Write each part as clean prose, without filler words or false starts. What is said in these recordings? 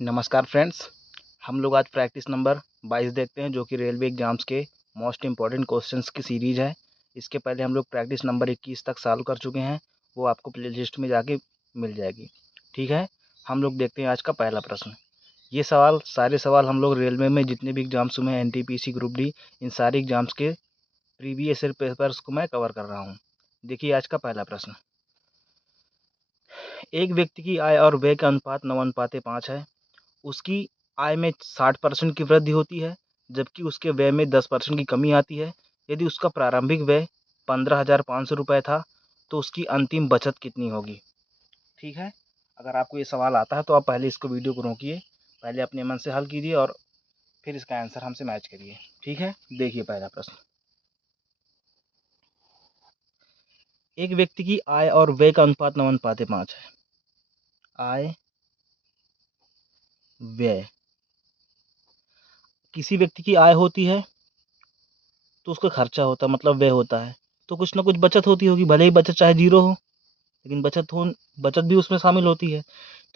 नमस्कार फ्रेंड्स, हम लोग आज प्रैक्टिस नंबर 22 देखते हैं जो कि रेलवे एग्जाम्स के मोस्ट इम्पॉर्टेंट क्वेश्चंस की सीरीज़ है। इसके पहले हम लोग प्रैक्टिस नंबर 21 तक सॉल्व कर चुके हैं, वो आपको प्लेलिस्ट में जाके मिल जाएगी। ठीक है, हम लोग देखते हैं आज का पहला प्रश्न। ये सारे सवाल हम लोग रेलवे में जितने भी एग्जाम्स हुए हैं, NTPC ग्रुप डी, इन सारे एग्जाम्स के प्रीवियस ईयर पेपर्स को मैं कवर कर रहा हूँ। देखिए आज का पहला प्रश्न। एक व्यक्ति की आय और व्यय का अनुपात 9:5 है। उसकी आय में 60% की वृद्धि होती है, जबकि उसके व्यय में 10% की कमी आती है। यदि उसका प्रारंभिक व्यय 15,500 रुपये था, तो उसकी अंतिम बचत कितनी होगी? ठीक है, अगर आपको ये सवाल आता है तो आप पहले इसको वीडियो को रोकिए, पहले अपने मन से हल कीजिए और फिर इसका आंसर हमसे मैच करिए। ठीक है, देखिए पहला प्रश्न। एक व्यक्ति की आय और व्यय का अनुपात 9:5 है। आय व्यय, किसी व्यक्ति की आय होती है तो उसका खर्चा होता है, मतलब व्यय होता है, तो कुछ ना कुछ बचत होती होगी, भले ही बचत चाहे जीरो हो, लेकिन बचत भी उसमें शामिल होती है।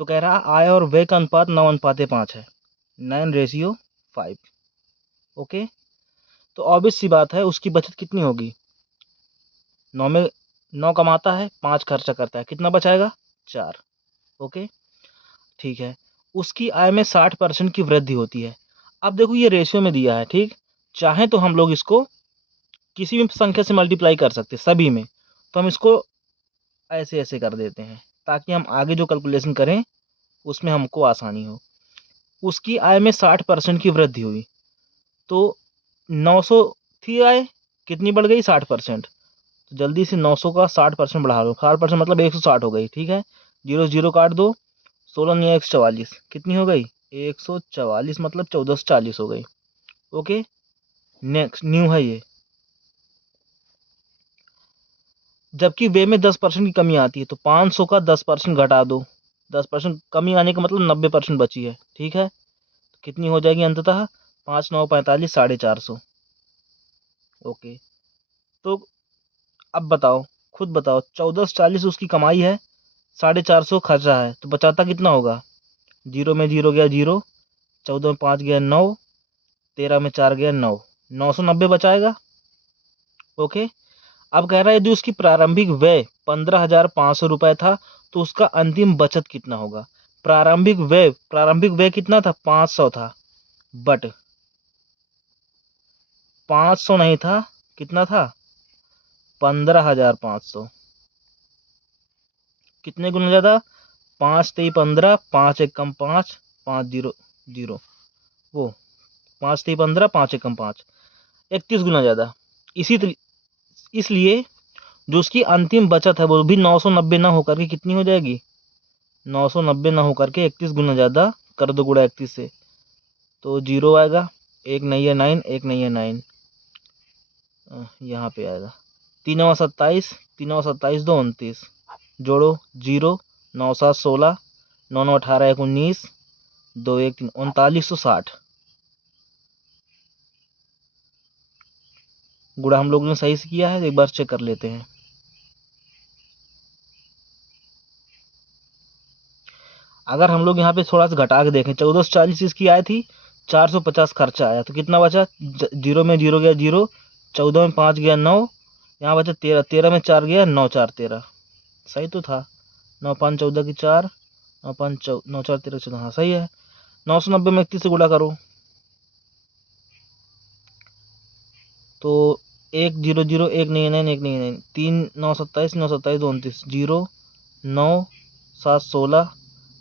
तो कह रहा आय और व्यय का अनुपात 9:5 है, 9:5। ओके, तो ऑब्वियस सी बात है उसकी बचत कितनी होगी। 9 कमाता है, 5 खर्चा करता है, कितना बचाएगा? 4। ओके, ठीक है। उसकी आय में 60% की वृद्धि होती है। अब देखो ये रेशियो में दिया है, ठीक, चाहे तो हम लोग इसको किसी भी संख्या से मल्टीप्लाई कर सकते, सभी में, तो हम इसको ऐसे ऐसे कर देते हैं ताकि हम आगे जो कैलकुलेशन करें उसमें हमको आसानी हो। उसकी आय में 60% की वृद्धि हुई, तो 900 थी आय, कितनी बढ़ गई? 60%। तो जल्दी से 900 का 60% बढ़ा लो, 60% मतलब 160 हो गई। ठीक है, जीरो जीरो काट दो, 16 नहीं 144, कितनी हो गई? 144, मतलब 1440 हो गई। ओके, नेक्स्ट न्यू है ये। जबकि वे में 10% की कमी आती है, तो 500 का 10% घटा दो, 10% कमी आने का मतलब 90% बची है। ठीक है, तो कितनी हो जाएगी अंततः? 5 9 45, 450। ओके, तो अब बताओ, खुद बताओ, 1440 उसकी कमाई है, 450 खर्चा है, तो बचाता कितना होगा? जीरो में जीरो गया जीरो, 14 में 5 गया 9, 13 में 4 गया 9, 990 बचाएगा। ओके, अब कह रहा है यदि उसकी प्रारंभिक व्यय 15,500 रुपये था, तो उसका अंतिम बचत कितना होगा? प्रारंभिक व्यय कितना था? 500 था, बट 500 नहीं था, कितना था? 15,500। कितने गुना ज्यादा? 5 3 15, 5 1 कम 5, 5 0 0, वो 5 3 15, 5 1 कम 5, 31 गुना ज्यादा। इसलिए जो उसकी अंतिम बचत है वो भी 990 ना होकर के कितनी हो जाएगी? 990 ना होकर के 31 गुना ज़्यादा कर दो, गुणा 31 से, तो 0 आएगा। एक नहीं है 9, एक नहीं है 9, यहाँ पे आएगा 3 27, 3 27 2 29, जोड़ो 0, 9 7 16, 9 9 18 1 19, 2 1 3 3960। गुणा हम लोग ने सही से किया है, एक बार चेक कर लेते हैं। अगर हम लोग यहाँ पे थोड़ा सा घटा के देखें, 1440 इसकी आय थी, 450 खर्चा आया, तो कितना बचा? जीरो में जीरो गया जीरो, 14 में 5 गया 9, यहाँ बचा 13, 13 में 4 गया 9 4 13, सही तो था। 9 5 14 की 4, 9 5 9 4 13 14, हाँ सही है। 990 में 31 से गुणा करो, तो 1 0 0 1 नहीं है 9, 1 नहीं है 9, 3 9 27, 9 27 2 29, 0 9 7 16,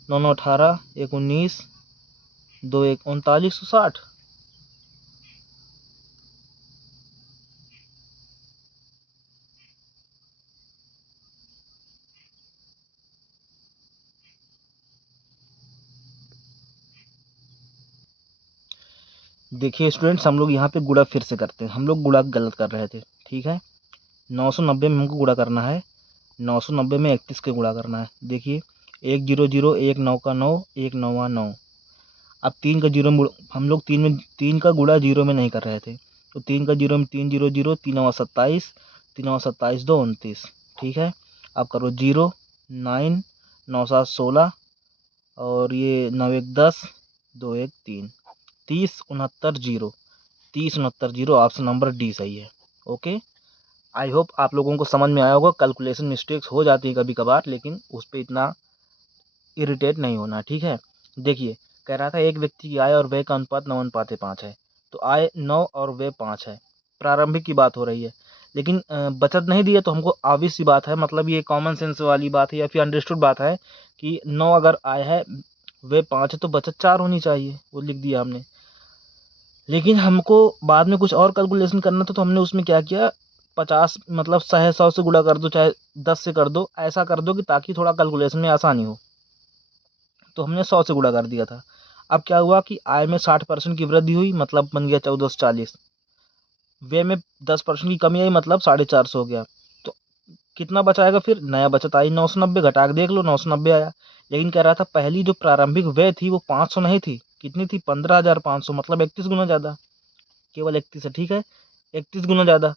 9 9 18 1 19, 2 1 3960। देखिए स्टूडेंट्स, हम लोग यहाँ पे गुणा फिर से करते हैं, हम लोग गुणा गलत कर रहे थे। ठीक है, 990 में हमको गुणा करना है, 990 में 31 के गुणा करना है। देखिए 1 0 0, 1 9 का 9, 1 9 9। अब 3 का जीरो, हम लोग 3 का गुणा जीरो में नहीं कर रहे थे, तो 3 का जीरो में 3 0 0, 3 27, 3 27 2 29। ठीक है, अब करो 0 9 9 7 16, और ये 9 1 10, 2 1 3, 30 69 0, 30 69 0, ऑप्शन नंबर डी सही है। ओके, आई होप आप लोगों को समझ में आया होगा। कैलकुलेशन मिस्टेक्स हो जाती है कभी कभार, लेकिन उस पर इतना इरिटेट नहीं होना, ठीक है। देखिए, कह रहा था एक व्यक्ति की आय और व्यय का अनुपात 9:5 है। तो आय 9 और व्यय 5 है, प्रारंभिक की बात हो रही है। लेकिन बचत नहीं दी है, तो हमको ऑब्वियस सी बात है, मतलब ये कॉमन सेंस वाली बात है या फिर अंडरस्टूड बात है कि 9 अगर आय है, व्यय 5 है, तो बचत 4 होनी चाहिए, वो लिख दिया हमने। लेकिन हमको बाद में कुछ और कैलकुलेशन करना था, तो हमने उसमें क्या किया, 50 मतलब 100 से गुणा कर दो, चाहे 10 से कर दो, ऐसा कर दो कि ताकि थोड़ा कैलकुलेशन में आसानी हो। तो हमने 100 से गुणा कर दिया था। अब क्या हुआ कि आय में 60% की वृद्धि हुई, मतलब बन गया 1440। व्यय में 10% की कमी आई, मतलब 450 हो गया। तो कितना बचाएगा, फिर नया बचत आई 990, घटा के देख लो 990 आया। लेकिन कह रहा था पहली जो प्रारंभिक व्यय थी वो 500 नहीं थी, कितनी थी, 15,500, मतलब 31 गुना ज़्यादा, केवल 31 है, ठीक है, 31 गुना ज़्यादा।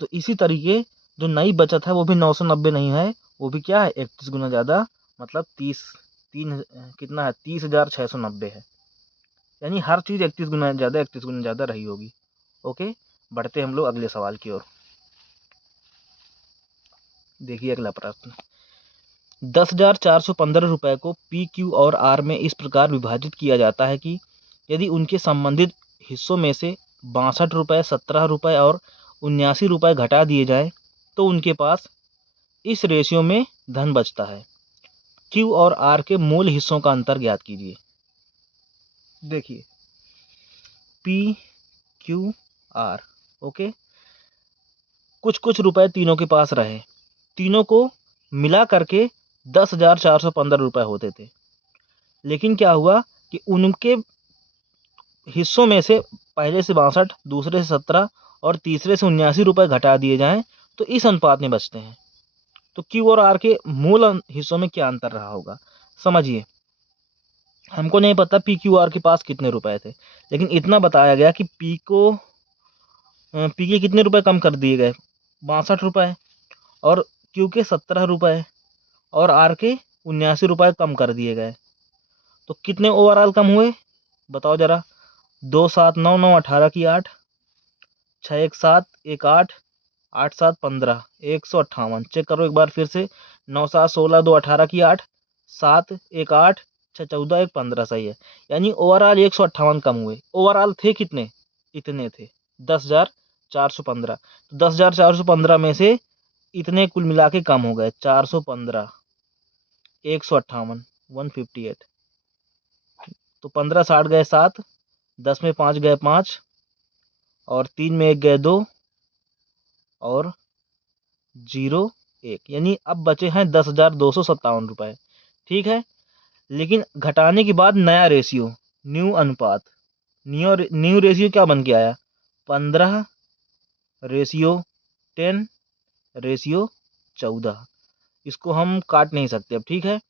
तो इसी तरीके जो नई बचत है वो भी 990 नहीं है, वो भी क्या है, 31 गुना ज़्यादा, मतलब 30,690 है। यानी हर चीज़ 31 गुना ज़्यादा, 31 गुना ज़्यादा रही होगी। ओके, बढ़ते हम लोग अगले सवाल की ओर। देखिए अगला प्रश्न, 10,415 रुपए को पी, क्यू और आर में इस प्रकार विभाजित किया जाता है कि यदि उनके संबंधित हिस्सों में से 62 रुपए, 17 रुपए और 79 रुपए घटा दिए जाएं, तो उनके पास इस रेशियो में धन बचता है। क्यू और आर के मूल हिस्सों का अंतर ज्ञात कीजिए। देखिए, पी, क्यू, आर, ओके, कुछ कुछ रुपए तीनों के पास रहे, तीनों को मिला करके 10,415 रुपए होते थे। लेकिन क्या हुआ कि उनके हिस्सों में से पहले से 62, दूसरे से 17 और तीसरे से 79 रुपए घटा दिए जाएं, तो इस अनुपात में बचते हैं। तो क्यू और आर के मूल हिस्सों में क्या अंतर रहा होगा, समझिए। हमको नहीं पता पी, क्यू, आर के पास कितने रुपए थे, लेकिन इतना बताया गया कि पी के कितने रुपए कम कर दिए गए, 62 रुपए, और क्यू के 17 रुपए, और आर के 79 रुपए कम कर दिए गए। तो कितने ओवरऑल कम हुए, बताओ जरा। 2 7 9 9 18 की 8, 6 1 7 1 8, 8 7 15, 158। चेक करो एक बार फिर से, 9 7 16 2 18 की 8, 7 1 8, 6 14 1 15, सही है। यानी ओवरऑल 158 कम हुए। ओवरऑल थे कितने, इतने थे, 10,415। तो 10,415 में से इतने कुल मिला के कम हो गए, 415, 158, 158। तो 15 60 गए 7, 10 में 5 गए 5, और 3 में 1 गए 2, और 0 1, यानी अब बचे हैं 10,257 रुपए, ठीक है। लेकिन घटाने के बाद नया रेशियो, न्यू अनुपात, न्यू रेशियो क्या बन के आया, 15 रेशियो 10 रेशियो 14। इसको हम काट नहीं सकते अब, ठीक है।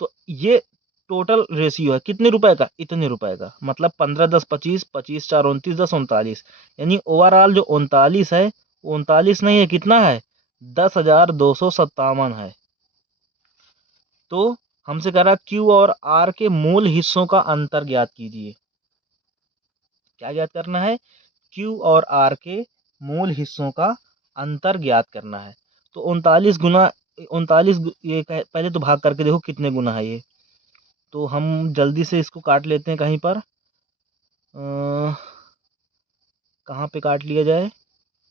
तो ये टोटल रेशियो है कितने रुपए का, इतने रुपए का, मतलब 15 10 25, 25 4 29, 10 39। यानी ओवरऑल जो 39 है, 39 नहीं है, कितना है, 10,257 है। तो हमसे कह रहा क्यू और आर के मूल हिस्सों का अंतर ज्ञात कीजिए। क्या ज्ञात करना है, क्यू और आर के मूल हिस्सों का अंतर ज्ञात करना है। तो 39 गुना 39, ये पहले तो भाग करके देखो कितने गुना है ये। तो हम जल्दी से इसको काट लेते हैं कहीं पर, कहाँ पे काट लिया जाए।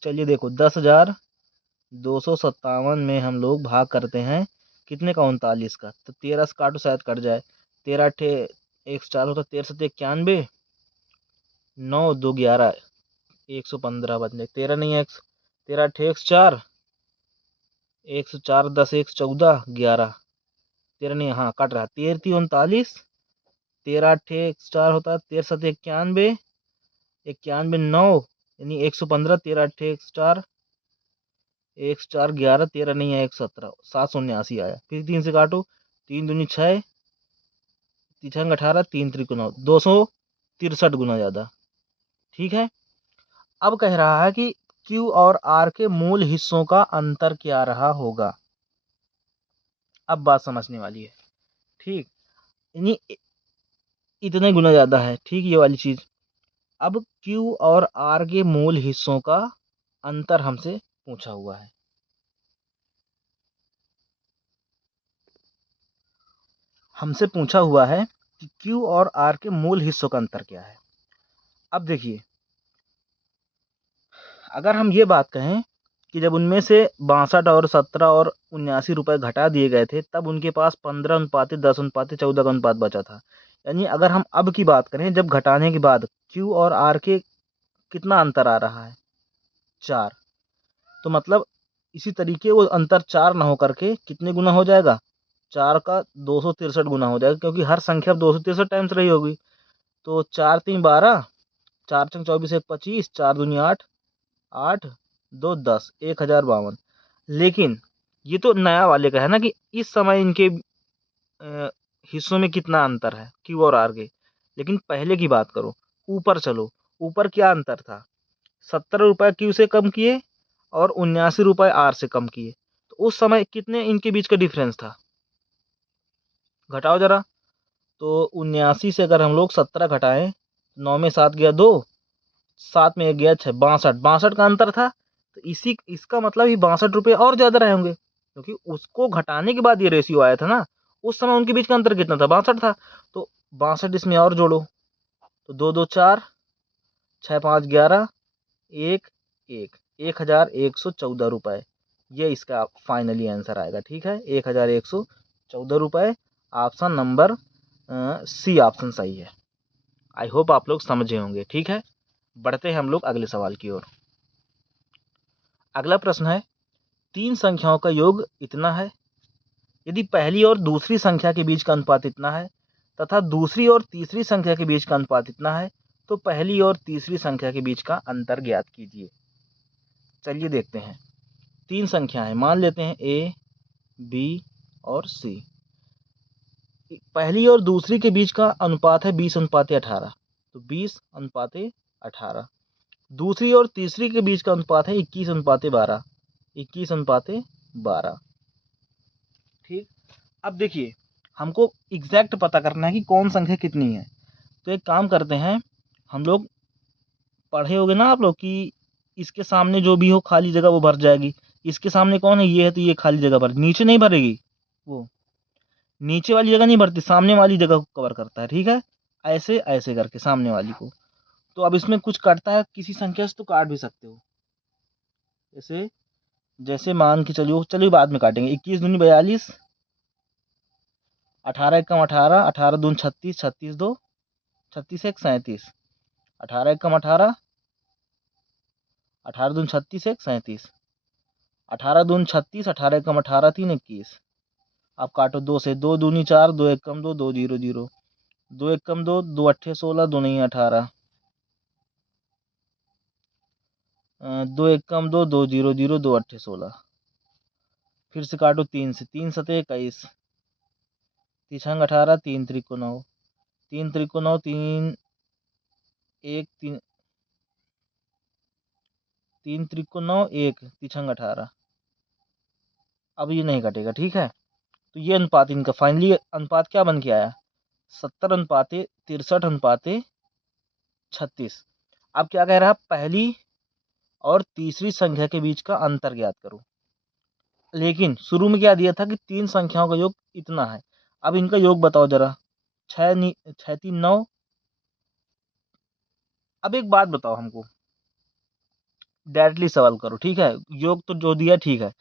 चलिए देखो, 10,257 में हम लोग भाग करते हैं कितने का, 39 का। तो 13 से काटो, शायद कट जाए। 13 अठे 104 होता, 13 सत्ते 91, 9 2 11, 115 बदले 13 नहीं है, 13 अठे 104, 104 10 1 14 11, 13 नहीं, हाँ कट रहा, 13 3 39, 13 अठे 104 होता, 13 सत्ते 91, 91 9, यानी 115, 13 अठे 104, 104 11, 13 नहीं है 117, 779 आया। फिर 3 से काटो, 3 दूनी 6, 3 18, 3 त्रिक 9, 263 गुना ज़्यादा, ठीक है। अब कह रहा है कि क्यू और आर के मूल हिस्सों का अंतर क्या रहा होगा। अब बात समझने वाली है, ठीक। यानी इतने गुना ज़्यादा है, ठीक, ये वाली चीज़। अब Q और R के मूल हिस्सों का अंतर हमसे पूछा हुआ है। हमसे पूछा हुआ है कि Q और R के मूल हिस्सों का अंतर क्या है। अब देखिए, अगर हम ये बात कहें कि जब उनमें से 62 और 17 और 79 रुपए घटा दिए गए थे, तब उनके पास 15:10:14 का अनुपात बचा था। यानी अगर हम अब की बात करें, जब घटाने के बाद Q और R के कितना अंतर आ रहा है, 4। तो मतलब इसी तरीके वो अंतर 4 ना हो करके कितने गुना हो जाएगा, 4 का 263 गुना हो जाएगा, क्योंकि हर संख्या 263 टाइम्स रही होगी। तो 4 3 12, 4 6 24 1 25, 4 दूनी 8, 8 2 10, 1052। लेकिन ये तो नया वाले का है ना कि इस समय इनके हिस्सों में कितना अंतर है Q और R के। लेकिन पहले की बात करो, ऊपर चलो, ऊपर क्या अंतर था, 70 रुपए Q से कम किए और 79 रुपए R से कम किए। तो उस समय कितने इनके बीच का डिफरेंस था, घटाओ जरा। तो 79 से अगर हम लोग 17 घटाएं, 9 में 7 गया 2, 7 में 1 गया 6, 62 का अंतर था। तो इसका मतलब ही 62 रुपये और ज़्यादा रहे होंगे, क्योंकि उसको घटाने के बाद ये रेशियो आया था ना। उस समय उनके बीच का अंतर कितना था, 62 था। तो 62 इसमें और जोड़ो, तो 2 2 4, 6 5 11, 1 1, 1114 रुपये। ये इसका फाइनली आंसर आएगा, ठीक है, 1114 रुपये। ऑप्शन नंबर सी ऑप्शन सही है। आई होप आप लोग समझे होंगे, ठीक है। बढ़ते हैं हम लोग अगले सवाल की ओर। अगला प्रश्न है, 3 संख्याओं का योग इतना है, यदि पहली और दूसरी संख्या के बीच का अनुपात इतना है तथा दूसरी और तीसरी संख्या के बीच का अनुपात इतना है, तो पहली और तीसरी संख्या के बीच का अंतर ज्ञात कीजिए। चलिए देखते हैं। 3 संख्या है, मान लेते हैं A, B और C। पहली और दूसरी के बीच का अनुपात है 20:18, तो 20:18। दूसरी और तीसरी के बीच का अनुपात है 21:12, 21:12। ठीक। अब देखिए, हमको एग्जैक्ट पता करना है कि कौन संख्या कितनी है। तो एक काम करते हैं, हम लोग पढ़े होगे ना आप लोग कि इसके सामने जो भी हो खाली जगह वो भर जाएगी। इसके सामने कौन है, ये है, तो ये खाली जगह भर, नीचे नहीं भरेगी, वो नीचे वाली जगह नहीं भरती, सामने वाली जगह को कवर करता है, ठीक है। ऐसे ऐसे करके सामने वाली को। तो अब इसमें कुछ कटता है किसी संख्या से तो काट भी सकते हो, जैसे जैसे मान के चलिए, चलिए बाद में काटेंगे। 21 दूनी 42, 18 एकम 18, 18 दून 36, 36 दो 36 एक 37, 18 एकम 18, 18 दून 36 एक 37, 18 दून 36, 18 एकम 18 3 21। अब काटो 2 से, 2 दूनी 4, 2 एकम 2, 2 0 0, 2 एकम 2, 2 अट्ठे 16, 2 नहीं 18, 2 एकम 2, 2 0 0, 2 अट्ठे 16। फिर से काटो 3 से, 3 सते 21, तीछंग 18, 3 त्रिको 9, 3 त्रिको 9, 3 1 3, 3 त्रिको 9 1, तीछंग 18। अब ये नहीं कटेगा, ठीक है। तो ये अनुपात इनका फाइनली अनुपात क्या बन के आया, 70:63:36। अब क्या कह रहा है, पहली और तीसरी संख्या के बीच का अंतर ज्ञात करो। लेकिन शुरू में क्या दिया था कि 3 संख्याओं का योग इतना है। अब इनका योग बताओ जरा, 6 3 9। अब एक बात बताओ हमको, डायरेक्टली सवाल करो, ठीक है। योग तो जो दिया ठीक है,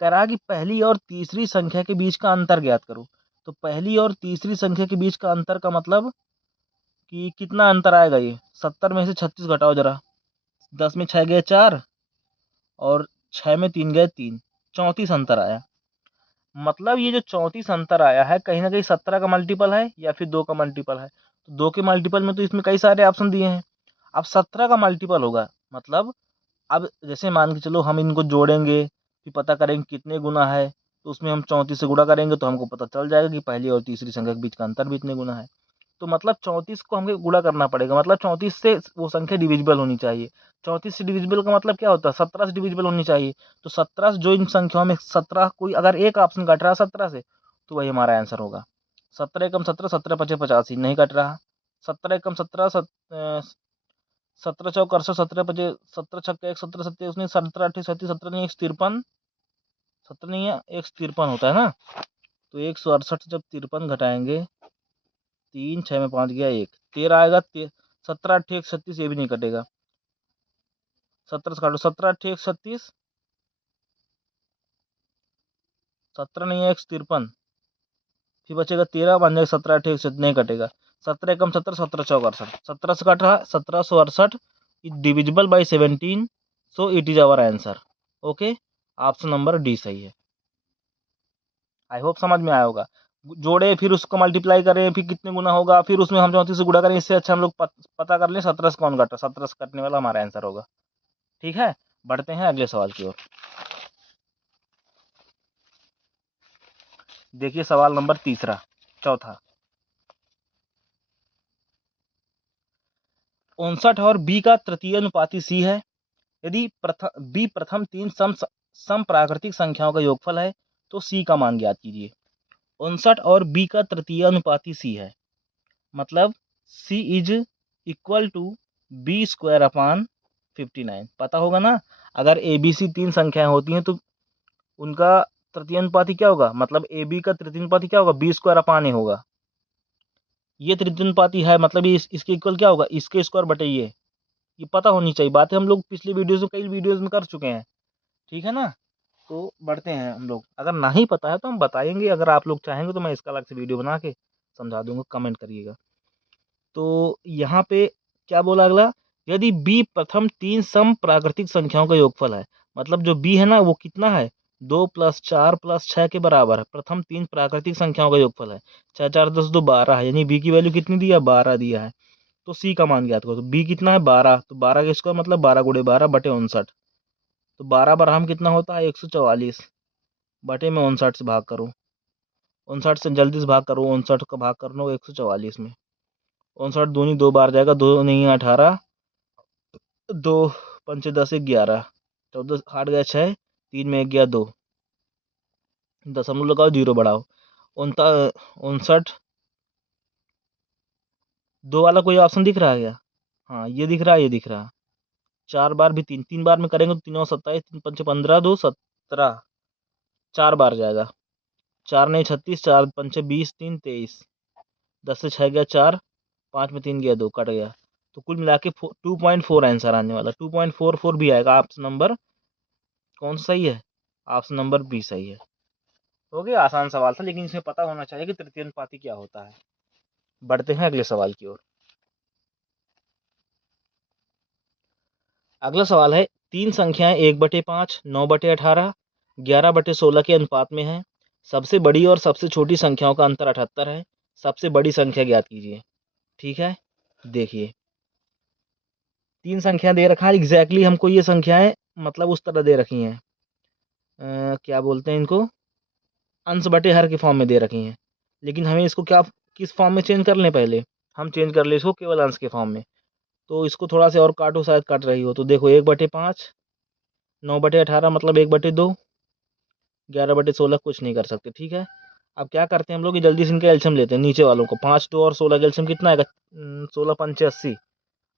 कह रहा है कि पहली और तीसरी संख्या के बीच का अंतर ज्ञात करो। तो पहली और तीसरी संख्या के बीच का अंतर का मतलब कि कितना अंतर आएगा, ये 70 में से 36 घटाओ जरा, 10 में 6 गए 4 और 6 में 3 गए 3, 34 अंतर आया। मतलब ये जो 34 अंतर आया है, कहीं ना कहीं 17 का मल्टीपल है या फिर 2 का मल्टीपल है। तो 2 के मल्टीपल में तो इसमें कई सारे ऑप्शन दिए हैं। अब 17 का मल्टीपल होगा, मतलब अब जैसे मान के चलो हम इनको जोड़ेंगे, फिर पता करेंगे कितने गुना है, तो उसमें हम 34 से गुणा करेंगे तो हमको पता चल जाएगा कि पहली और तीसरी संख्या के बीच का अंतर भी इतने गुना है। तो मतलब 34 को हमें गुणा करना पड़ेगा, मतलब 34 से वो संख्या डिविजिबल होनी चाहिए। 34 से डिविजिबल का मतलब क्या होता है, 17 से डिविजिबल होनी चाहिए। तो 17 जो इन संख्याओं में 17 कोई अगर एक ऑप्शन कट रहा है 17 से, तो वही हमारा आंसर होगा। 17 एकम 17, 17 पचे 85 नहीं कट रहा। 17 एकम 17, 17 चौक 68, 17 पचे 17 छक्के 1, 17 सत्ते उसने 17 अट्ठे 37, 17 नहीं 153, 17 नहीं है 153 होता है ना। तो 168 जब 53 घटाएंगे, 3 6 में 5 गया 1, 13 आएगा। 17 अट्ठे 136, ये भी नहीं कटेगा। 17 से काटो, 17 अट्ठे 136, 17 नहीं है 153, फिर बचेगा 13, बन जाएगा 17 अट्ठे 137, नहीं कटेगा। 17 एकम 17, 17 चौक 68, 17 से कट रहा 1768, divisible by 17, so it is our answer. Okay, option number D सही है। आई होप समझ में आया होगा। जोड़े फिर उसको मल्टीप्लाई करें, फिर कितने गुना होगा, फिर उसमें हम 34 से गुणा करें, इससे अच्छा हम लोग पता कर लें 17 से कौन कट रहा, 17 से कटने वाला हमारा आंसर होगा। ठीक है, बढ़ते हैं अगले सवाल की ओर। देखिए सवाल नंबर चौथा। 59 और बी का तृतीय अनुपाती सी है। यदि बी प्रथम 3 सम प्राकृतिक संख्याओं का योगफल है तो सी का मान ज्ञात कीजिए। 59 और बी का तृतीय अनुपाती सी है, मतलब C is equal to B square upon 59। पता होगा ना, अगर ए बी सी 3 संख्याएं होती हैं तो उनका तृतीय अनुपाती क्या होगा, मतलब ए बी का तृतीय अनुपाती क्या होगा, बी स्क्वायर अपान ए होगा। ये तृतीय अनुपाती है, मतलब इसके इक्वल क्या होगा, इसके स्क्वायर बटे ये पता होनी चाहिए। बातें हम लोग पिछली वीडियोस में, कई वीडियोस में कर चुके हैं। ठीक है ना, तो बढ़ते हैं हम लोग। अगर नहीं पता है तो हम बताएंगे, अगर आप लोग चाहेंगे तो मैं इसका अलग से वीडियो बना के समझा दूंगा, कमेंट करिएगा। तो यहाँ पे क्या बोला अगला, यदि b प्रथम 3 सम प्राकृतिक संख्याओं का योगफल है, मतलब जो b है ना वो कितना है, 2 + 4 + 6 के बराबर है। प्रथम 3 प्राकृतिक संख्याओं का योगफल है। 6 4 10 2 12 है, यानी b की वैल्यू कितनी दिया, 12 दिया है। तो c का मान ज्ञात करो। तो b कितना है, 12, तो 12 का स्क्वायर मतलब 12 × 12 बटे 59। तो 12 बराबर कितना होता है, 144 बटे में 59 से भाग करो। 59 से जल्दी से भाग करो, 59 का भाग कर लो 144 में। 59 दूनी 2 बार जाएगा, 2 नहीं 18, 2 पंचे 10 11, 14 8 गया 6, 3 में 1 गया 2, दशमलव लगाओ, 0 बढ़ाओ। 59 2 वाला कोई ऑप्शन दिख रहा है क्या, हाँ ये दिख रहा है, ये दिख रहा है। 4 बार भी 3 बार में करेंगे तो 3 और 27, 3 पंचे 15, 2 17, 4 बार जाएगा। 4 नहीं 36, 4 पंचे 20, 3 23, 10 से 6 गया 4, 5 में 3 गया 2, कट गया। तो कुल मिला के 2.4 आंसर आने वाला। 2.44 भी आएगा। ऑप्शन नंबर कौन सा सही है, ऑप्शन नंबर बी सही है। हो गया, आसान सवाल था, लेकिन इसमें पता होना चाहिए कि तृतीय अनुपाती क्या होता है। बढ़ते हैं अगले सवाल की ओर। अगला सवाल है, 3 संख्याएं 1/5, 9/18, 11/16 के अनुपात में है। सबसे बड़ी और सबसे छोटी संख्याओं का अंतर 78 है। सबसे बड़ी संख्या ज्ञात कीजिए। ठीक है, देखिए 3 संख्या दे रखा है, एग्जैक्टली हमको ये संख्याएं मतलब उस तरह दे रखी हैं, क्या बोलते हैं इनको, अंश बटे हर के फॉर्म में दे रखी हैं। लेकिन हमें इसको क्या, किस फॉर्म में चेंज कर लें, पहले हम चेंज कर ले इसको केवल अंश के फॉर्म में। तो इसको थोड़ा सा और काटो, शायद काट रही हो। तो देखो 1/5, 9/18 मतलब 1/2, 11/16 कुछ नहीं कर सकते। ठीक है, अब क्या करते हैं हम लोग, जल्दी से इनका एल्शियम लेते हैं, नीचे वालों को। 5 2 और 16 का एल्शियम कितना आएगा, 16 पंचे 80,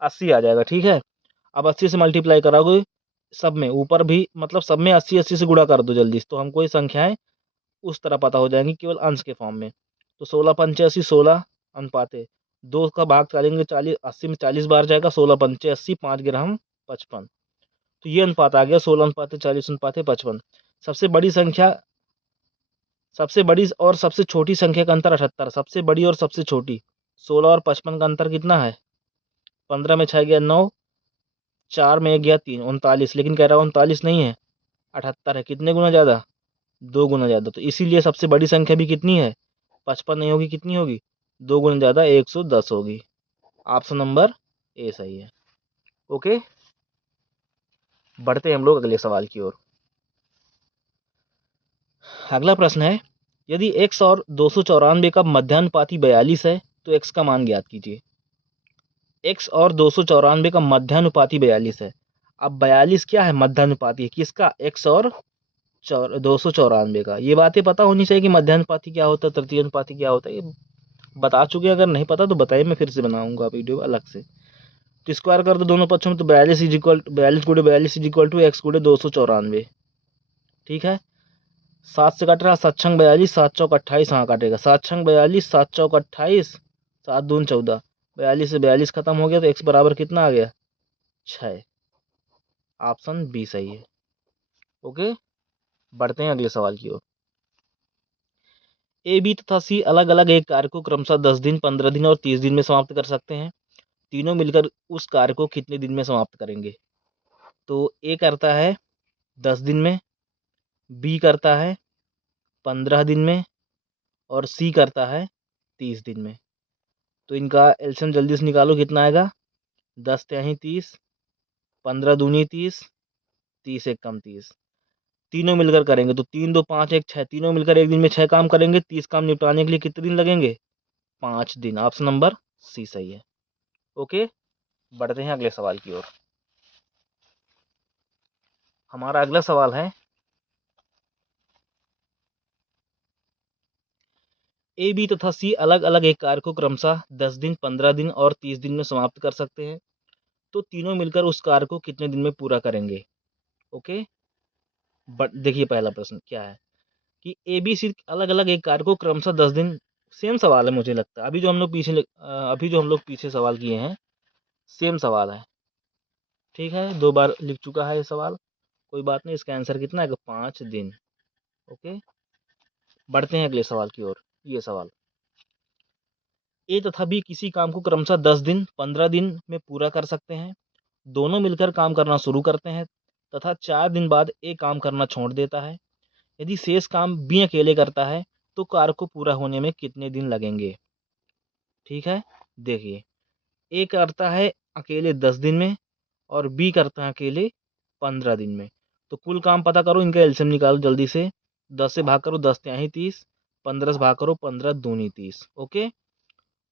80 आ जाएगा। ठीक है, अब 80 से मल्टीप्लाई कराओगे सब में, ऊपर भी मतलब सब में 80 80 से गुणा कर दो जल्दी से, तो हमको ये संख्याएं उस तरह पता हो जाएंगी, केवल अंश के फॉर्म में। तो 16 पंचे 80, 16 अनुपाते 2 का भाग करेंगे 40, 80 में 40 बार जाएगा, 16 पंचे 80, 5 ग्राम 55। तो ये अनुपात आ गया, 16 अनुपाते 40 अनुपाते 55। सबसे बड़ी संख्या, सबसे बड़ी और सबसे छोटी संख्या का अंतर 78। सबसे बड़ी और सबसे छोटी, 16 और 55 का अंतर कितना है, 15 में 6 गया 9, 4 में 1 गया 3, 39। लेकिन कह रहा हूँ 39 नहीं है, 78 है। कितने गुना ज़्यादा, 2 गुना ज़्यादा। तो इसीलिए सबसे बड़ी संख्या भी कितनी है, 55 नहीं होगी, कितनी होगी, 2 गुना ज़्यादा, 110 होगी। ऑप्शन नंबर ए सही है। ओके, बढ़ते हैं हम लोग अगले सवाल की ओर। अगला प्रश्न है, यदि x और 294 का मध्यानुपाती 42 है तो x का मान ज्ञात कीजिए। x और 294 का मध्यानुपाती 42 है। अब 42 क्या है, मध्यानुपाती है किसका, x और 294 का। ये बातें पता होनी चाहिए कि मध्यानुपाती क्या होता है, तृतीय अनुपाती क्या होता है, ये बता चुके हैं, अगर नहीं पता तो बताइए, मैं फिर से बनाऊंगा वीडियो अलग से। तो स्क्वायर कर दो दोनों पक्षों में, तो 42 x गुणे 294। ठीक है, 7 से कट रहा, 7 छंग 42, 7 चौक 28, हाँ काटेगा, 7 छंग 42, 7 चौक 28, 7 दून 14, 42 से 42 खत्म हो गया, तो x बराबर कितना आ गया, 6। ऑप्शन बी सही है। ओके, बढ़ते हैं अगले सवाल की ओर। ए, बी तथा सी अलग अलग एक कार्य को क्रमशः 10 दिन, 15 दिन और 30 दिन में समाप्त कर सकते हैं। तीनों मिलकर उस कार्य को कितने दिन में समाप्त करेंगे? तो ए करता है 10 दिन में, बी करता है 15 दिन में और सी करता है 30 दिन में। तो इनका एलसीएम जल्दी से निकालो, कितना आएगा, 10 तिहाई 30, 15 दूनी 30, 30 एक कम 30। तीनों मिलकर करेंगे तो 3 2 5 1 6, तीनों मिलकर एक दिन में 6 काम करेंगे। 30 काम निपटाने के लिए कितने दिन लगेंगे, 5 दिन। ऑप्शन नंबर सी सही है। ओके, बढ़ते हैं अगले सवाल की ओर। हमारा अगला सवाल है, ए, बी तथा सी अलग अलग एक कार्य को क्रमशः 10 दिन, 15 दिन और 30 दिन में समाप्त कर सकते हैं। तो तीनों मिलकर उस कार्य को कितने दिन में पूरा करेंगे? ओके, बट देखिए पहला प्रश्न क्या है कि ए, बी, सी अलग अलग एक कार्य को क्रमशः 10 दिन, सेम सवाल है मुझे लगता है, अभी जो हम लोग पीछे सवाल किए हैं सेम सवाल है। ठीक है, 2 बार लिख चुका है ये सवाल, कोई बात नहीं। इसका आंसर कितना है, 5 दिन। ओके, बढ़ते हैं अगले सवाल की ओर। ये सवाल, ए तथा बी किसी काम को क्रमशः 10 दिन, 15 दिन में पूरा कर सकते हैं। दोनों मिलकर काम करना शुरू करते हैं तथा 4 दिन बाद ए काम करना छोड़ देता है। यदि शेष काम बी अकेले करता है तो कार्य को पूरा होने में कितने दिन लगेंगे? ठीक है, देखिए, ए करता है अकेले 10 दिन में और बी करता है अकेले 15 दिन में। तो कुल काम पता करो, इनका एलसीएम निकालो जल्दी से। 10 से भाग करो, 10 तिहाई 30, 15 से भाग करो, 15 दूनी 30। ओके,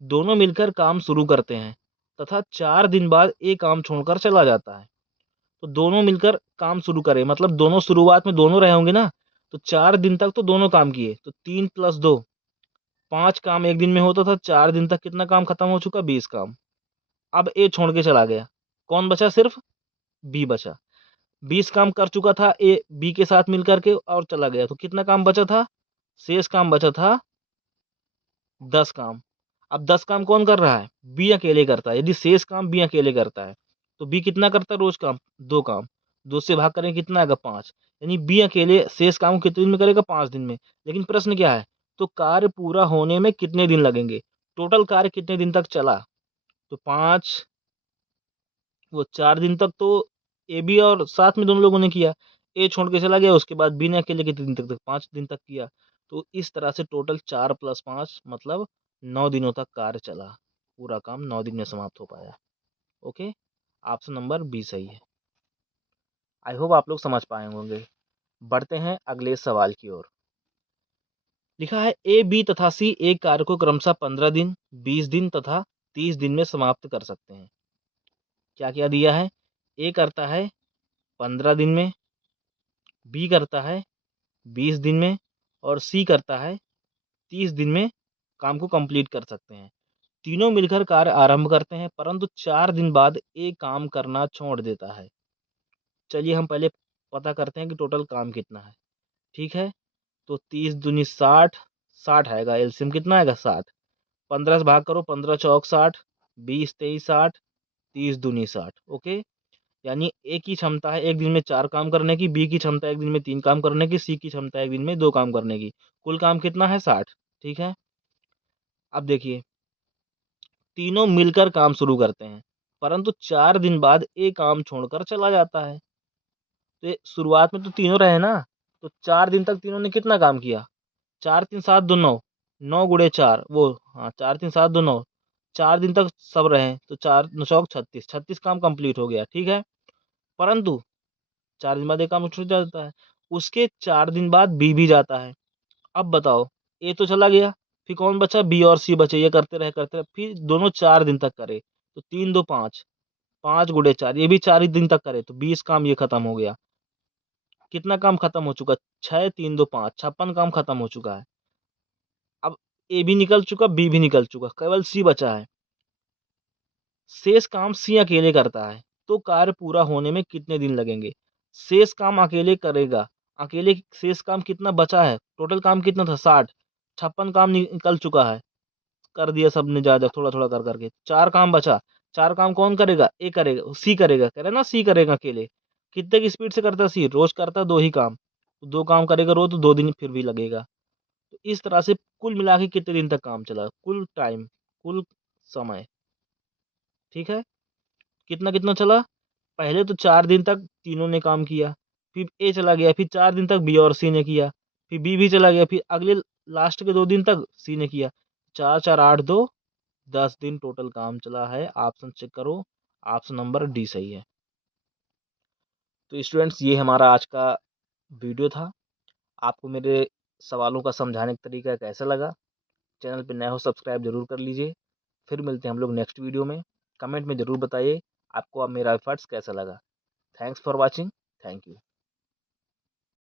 दोनों मिलकर काम शुरू करते हैं तथा 4 दिन बाद ए काम छोड़कर चला जाता है। तो दोनों मिलकर काम शुरू करें, मतलब दोनों शुरुआत में दोनों रहे होंगे ना, तो 4 दिन तक तो दोनों काम किए, तो 3 + 2 5 काम एक दिन में होता था। 4 दिन तक कितना काम खत्म हो चुका, 20 काम। अब ए छोड़ के चला गया, कौन बचा, सिर्फ बी बचा। 20 काम कर चुका था ए बी के साथ मिलकर के और चला गया, तो कितना काम बचा था, शेष काम बचा था 10 काम। अब 10 काम कौन कर रहा है, बी अकेले करता है। यदि शेष काम बी अकेले करता है तो बी कितना करता है रोज काम, 2 काम। 2 से भाग करें कितना आएगा, 5। यानी बी अकेले शेष काम को कितने दिन में करेगा, 5 दिन में। लेकिन प्रश्न क्या है, तो कार्य पूरा होने में कितने दिन लगेंगे, टोटल कार्य कितने दिन तक चला। तो 5, वो 4 दिन तक तो ए बी और साथ में दोनों लोगों ने किया। ए छोड़ के चला गया, उसके बाद बी ने अकेले कितने दिन तक, 5 दिन तक किया। तो इस तरह से टोटल 4 + 5 मतलब 9 दिनों तक कार्य चला। पूरा काम 9 दिन में समाप्त हो पाया। ओके, ऑप्शन नंबर बी सही है। आई होप आप लोग समझ पाए होंगे। बढ़ते हैं अगले सवाल की ओर। लिखा है, ए, बी तथा सी एक कार्य को क्रमशः 15 दिन, 20 दिन तथा 30 दिन में समाप्त कर सकते हैं। क्या क्या दिया है, ए करता है 15 दिन में, बी करता है 20 दिन में और सी करता है 30 दिन में काम को कंप्लीट कर सकते हैं। तीनों मिलकर कार्य आरंभ करते हैं परंतु 4 दिन बाद एक काम करना छोड़ देता है। चलिए हम पहले पता करते हैं कि टोटल काम कितना है। ठीक है, तो 30 दूनी 60, 60 आएगा, एलसीएम कितना आएगा, 60। 15 से भाग करो, 15 चौक 60, 20 23 60, 30 दूनी 60। ओके, यानी ए की क्षमता है एक दिन में 4 काम करने की, बी की क्षमता है एक दिन में 3 काम करने की, सी की क्षमता है एक दिन में 2 काम करने की। कुल काम कितना है, 60। ठीक है, अब देखिए, तीनों मिलकर काम शुरू करते हैं परंतु 4 दिन बाद ए काम छोड़कर चला जाता है। तो ये शुरुआत में तो तीनों रहे ना, तो 4 दिन तक तीनों ने कितना काम किया, 4 3 7 2 9, 9 गुणे 4 वो, हाँ 4 3 7 2 9, 4 दिन तक सब रहे, तो 4 9 चौक 36, 36 काम कंप्लीट हो गया। ठीक है, परंतु 4 दिन बाद एक काम छूट जाता है, उसके 4 दिन बाद बी भी जाता है। अब बताओ, ए तो चला गया, फिर कौन बचा, बी और सी बचे। ये करते रहे फिर दोनों 4 दिन तक करे, तो 3 2 5, 5 गुणे 4, ये भी 4 ही दिन तक करे, तो 20 काम ये खत्म हो गया। कितना काम खत्म हो चुका, 6 3 2 5, 56 काम खत्म हो चुका है। अब ए भी निकल चुका, बी भी निकल चुका, केवल सी बचा है। शेष काम सी अकेले करता है, तो कार्य पूरा होने में कितने दिन लगेंगे? शेष काम अकेले करेगा, अकेले शेष काम कितना बचा है? टोटल काम कितना था? 60। 56 काम निकल चुका है, कर दिया सबने ज्यादा, थोड़ा थोड़ा कर करके। 4 काम बचा। 4 काम कौन करेगा? ए करेगा, सी करेगा, कह रहे ना सी करेगा अकेले। कितने की स्पीड से करता है सी? रोज करता है 2 ही काम, तो 2 काम करेगा रोज, तो 2 दिन फिर भी लगेगा। तो इस तरह से कुल मिला के कितने दिन तक काम चला, कुल टाइम, कुल समय। ठीक है, कितना कितना चला? पहले तो 4 दिन तक तीनों ने काम किया, फिर ए चला गया, फिर 4 दिन तक बी और सी ने किया, फिर बी भी चला गया, फिर अगले लास्ट के 2 दिन तक सी ने किया। 4 4 8 2 10 दिन टोटल काम चला है। ऑप्शन चेक करो, ऑप्शन नंबर डी सही है। तो स्टूडेंट्स, ये हमारा आज का वीडियो था। आपको मेरे सवालों का समझाने का तरीका कैसा लगा? चैनल पे नए हो सब्सक्राइब जरूर कर लीजिए। फिर मिलते हैं हम लोग नेक्स्ट वीडियो में। कमेंट में ज़रूर बताइए आपको अब मेरा एफर्ट्स कैसा लगा। Thanks for watching. Thank you.